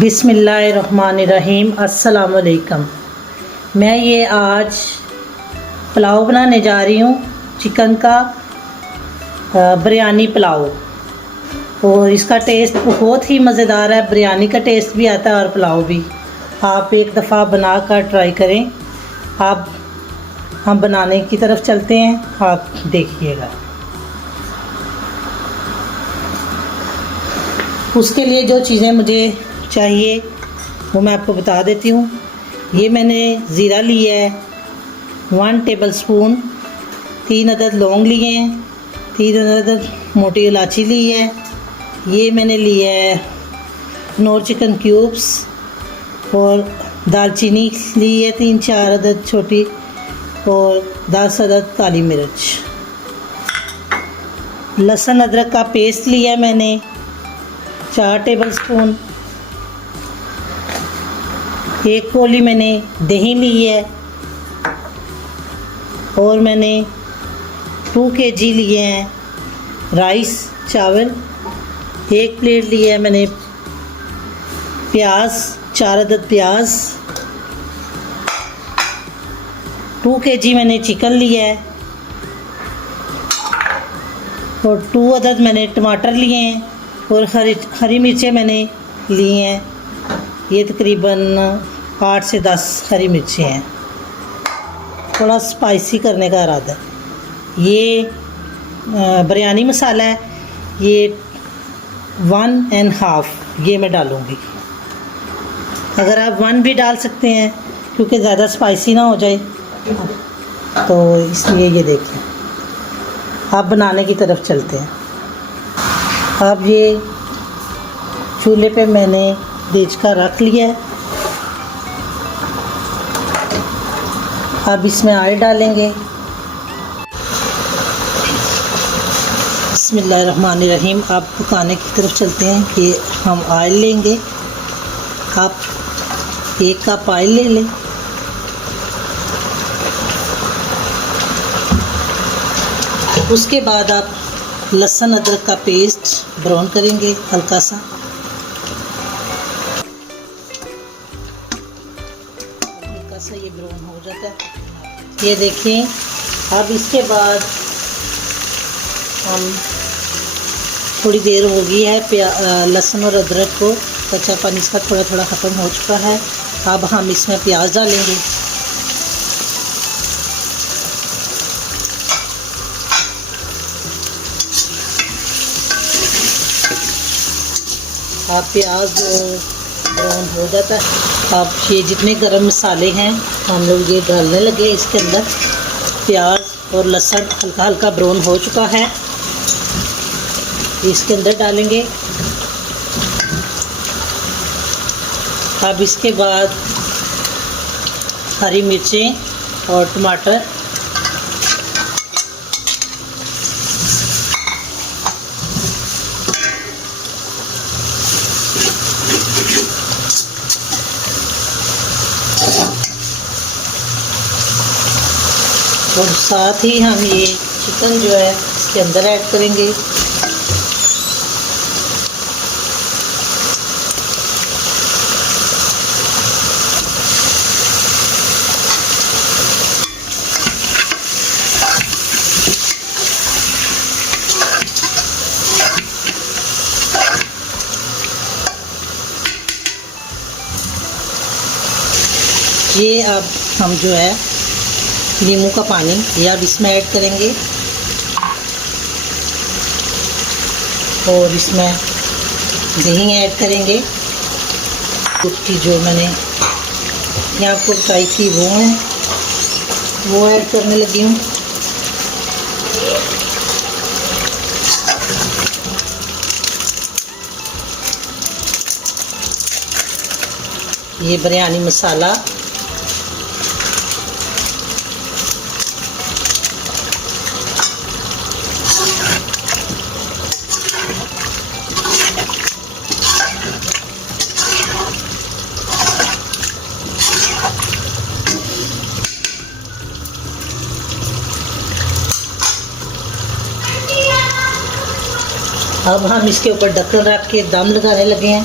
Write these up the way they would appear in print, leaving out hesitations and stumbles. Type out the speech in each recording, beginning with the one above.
बिस्मिल्लाहिर्रहमानिर्रहीम। अस्सलाम वालेकुम। मैं ये आज पुलाव बनाने जा रही हूँ, चिकन का बिरयानी पुलाव। और इसका टेस्ट बहुत ही मज़ेदार है। बिरयानी का टेस्ट भी आता है और पुलाव भी। आप एक दफ़ा बनाकर ट्राई करें। हम बनाने की तरफ चलते हैं, आप देखिएगा। उसके लिए जो चीज़ें मुझे चाहिए वो मैं आपको बता देती हूँ। ये मैंने ज़ीरा लिया है 1 टेबलस्पून, 3 अदद लौंग लिए हैं, 3 अदद मोटी इलायची ली है। ये मैंने लिया है नोर चिकन क्यूब्स और दालचीनी ली है 3-4 अदद छोटी, और 10 अदद काली मिर्च। लहसुन अदरक का पेस्ट लिया है मैंने 4 टेबलस्पून। 1 कौली मैंने दही ली है, और मैंने 2 kg लिए हैं राइस चावल। 1 प्लेट लिया है मैंने प्याज, 4 अदद प्याज। 2 kg मैंने चिकन लिया है, और 2 अदद मैंने टमाटर लिए हैं, और हरी मिर्चें मैंने ली हैं। ये तकरीबन 8 से 10 हरी मिर्चें हैं। थोड़ा स्पाइसी करने का इरादा है। ये बिरयानी मसाला है, ये 1.5 ये मैं डालूँगी। अगर आप 1 भी डाल सकते हैं क्योंकि ज़्यादा स्पाइसी ना हो जाए, तो इसलिए ये देखें। आप बनाने की तरफ चलते हैं। अब ये चूल्हे पे मैंने देचका रख लिया है। अब इसमें ऑयल डालेंगे। बिस्मिल्लाहिर्रहमानिर्रहीम। अब पकाने की तरफ चलते हैं कि हम ऑयल लेंगे। आप 1 कप ऑयल ले लें। उसके बाद आप लहसुन अदरक का पेस्ट ब्राउन करेंगे हल्का सा। ये ब्राउन हो जाता है, ये देखें। अब इसके बाद हम थोड़ी देर हो गई है, लहसुन और अदरक को कच्चापन इसका थोड़ा थोड़ा ख़त्म हो चुका है। अब हम इसमें प्याज डालेंगे। अब प्याज ब्राउन हो जाता है। अब ये जितने गरम मसाले हैं हम लोग ये डालने लगे इसके अंदर। प्याज और लहसुन हल्का हल्का ब्राउन हो चुका है, इसके अंदर डालेंगे। अब इसके बाद हरी मिर्चें और टमाटर, और साथ ही हम ये चिकन जो है इसके अंदर ऐड करेंगे। ये अब हम जो है नींबू का पानी ये अब इसमें ऐड करेंगे, और इसमें दही ऐड करेंगे। कुट्टी जो मैंने यहाँ आपको बताई थी वो ऐड करने लगी हूँ। ये बिरयानी मसाला, अब हम इसके ऊपर ढक्कन रख के दम लगाने लगे हैं।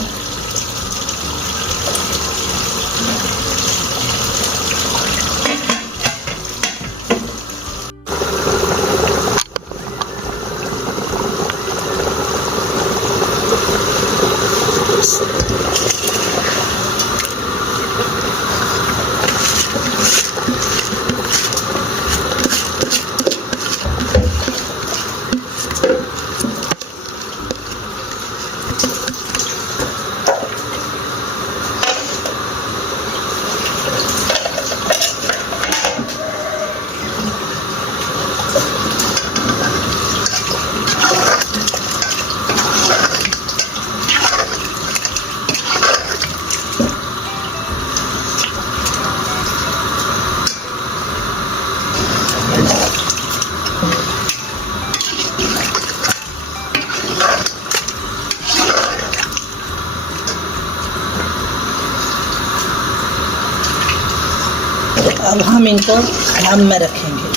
अब हम इनको दम में रखेंगे।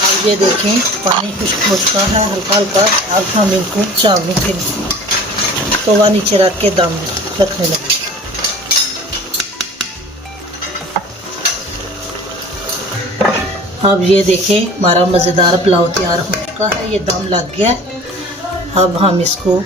अब ये देखें पानी खुश्क हो चुका है हल्का हल्का। अब हम इनको चावलों के तवा नीचे रख के दम रखने लगे। अब ये देखें हमारा मज़ेदार पुलाव तैयार हो चुका है, ये दम लग गया है। अब हम इसको